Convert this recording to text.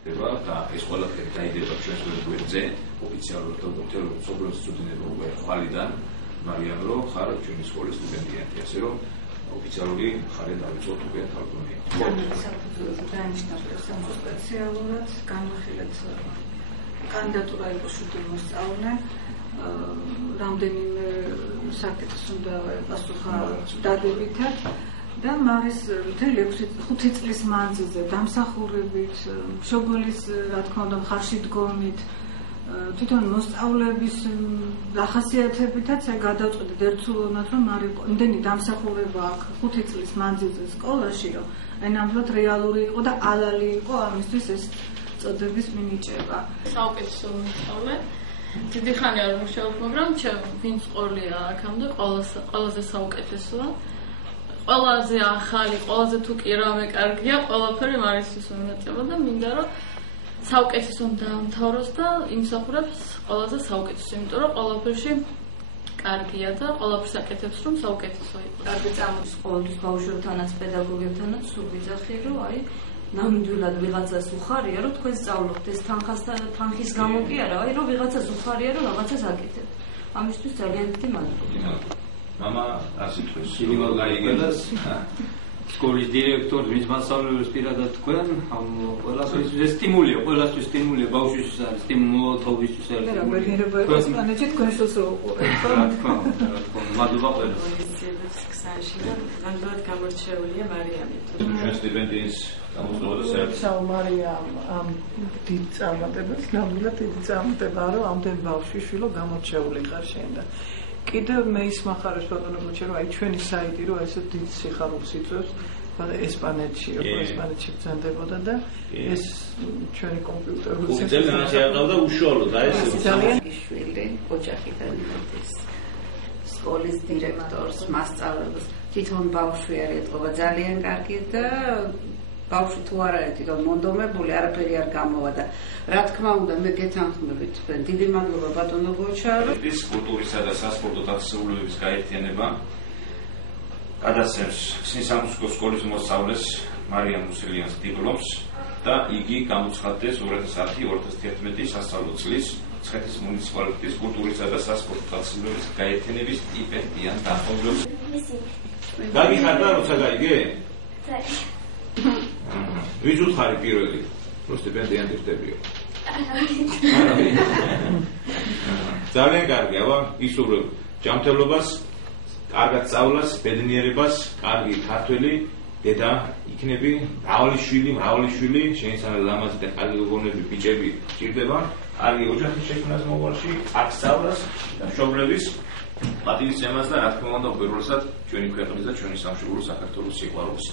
და ეს ყველაფერი დაიდება ჩვენს ვებგვერდზე ოფიციალურად და მსოფლიოს სტუდენტები ხვალიდან მარიამ რომ ხარ ჩვენი სკოლის სტუდენტი ასე რომ ოფიციალური მხარე დავიწყოთ უკვე თალკონია. დანიშნავს სპეციალურად განვიხილეთ კანდიდატურა იყო 7 მოსწავლე რამდენიმე საკითხს უნდა პასუხა დადებითად და მარის მთელი 5 წლის მანძილზე დამსახურებით, მშობლის რა თქმა უნდა მხარში დგომით თვითონ მოსწავლეების დახასიათებითაც გადავწყვეტეთ ერთსულოვნად რომ იმდენი დამსახურება აქვს 5 წლის მანძილზე სკოლაში რომ ნამდვილად რეალური იყო და ალალი იყო ამისთვის ეს წოდების მინიჭება. საუკეთესო მოსწავლე დიდი ხანია რომ მუშაობ, მაგრამ ვინც ყოლია აქამდე ყველაზე საუკეთესოა. ყველაზე ახალი, ყველაზე თუ კი რამე კარგია, ყველაფერი მარისთვის უნდაება და მინდა რომ საუკეთესო დაამთავროს და იმსახურებს ყველაზე საუკეთესო, იმიტომ რომ ყველაფერში კარგია და ყველაფერს აკეთებს რომ საუკეთესო იყოს. კარგი წამოდის ყოველთვის ბავშვებთანაც, პედაგოგებთანაც სულ ვიძახი რომ ნამდვილად ვიღაცას უხარია რომ თქვენ სწავლობთ ეს თანხის გამო კი არა, რომ ვიღაცას უხარია რომ რაღაცას აკეთებთ. ამისთვის ძალიან დიდი მადლობა. Mama, ასე თქვენს სულ გაიგე და სკოლის დირექტორი მის მასწავლებლებს პირადად თქვენ, ყველასთვის სტიმულია, ყველასთვის სტიმულია, ბავშვისთვის არის სტიმული, თოვისთვის არის. და მეგობრებო, ესპანეთში თქვენ შულს უყურებთ. რა თქმა უნდა, მადლობა ყველას. ქსანში და ნამდვილად გამორჩეულია მარიამი. ჩვენ სტიპენდიის გამოწვევა და საერთოდ მარიამ ამ დიდ წარმატებას, ნამდვილად დიდი წარმატებაა, რომ ამდენ ბავშვი შვილო გამორჩეული ხარ შენ და კიდევ მე ის მახარებს ბატონო გუჩე რომ ჩვენი საიტი რომ ესე დიდ სიხარულს იწვევს ესპანეთში ბრძანდებოდა და ეს ჩვენი კომპიუტერული ძალიან შეაყავდა უშუალოდ ეს ძალიან შვილი ოჯახიდან მოდის სკოლის დირექტორს მასწავლებლებს თვითონ ბავშვი არის ეთყობა ძალიან კარგი და ბავშვი თუ არ არის თვითონ მონდომებული არაფერი არ გამოვა და რა თქმა უნდა მე გეთანხმებით თქვენ დიდი მადლობა ბატონო გოჩა ეს კულტურისა და სასპორტო დაწესებულებების გაერთიანება გადასცემს ქსნისამუსიკოს სკოლის მოსწავლეს მარიამ მუსილიანს დიპლომს და იგი გამოცხადდეს 2010-2011 სასწავლო წლის ცხეთის მუნიციპალიტეტის კულტურისა და სასპორტო დაწესებულებების გაერთიანების სტიპენდიან დამხობლებს გაგიხარდა როცა გაიგე? ვინც უთხარი პირველი რომ სტიპენდიანტი ხდებიო? ძალიან კარგი, აბა ისურვებ ჯანმრთელობას, კარგად სწავლას, ბედნიერებას, კარგი ქართველი დედა იქნები, მრავალი შვილი, შეინსანა ლამაზი და კარგი გოგონები, ბიჭები ჭირდება, კარგი ოჯახის შექმნას მოვალში, აქ სწავლას და მშობლების პატივისცემას და რა თქმა უნდა უპირველესად ჩვენი ქვეყნის და ჩვენი სამშობლოს საქართველოს სიყვარულს.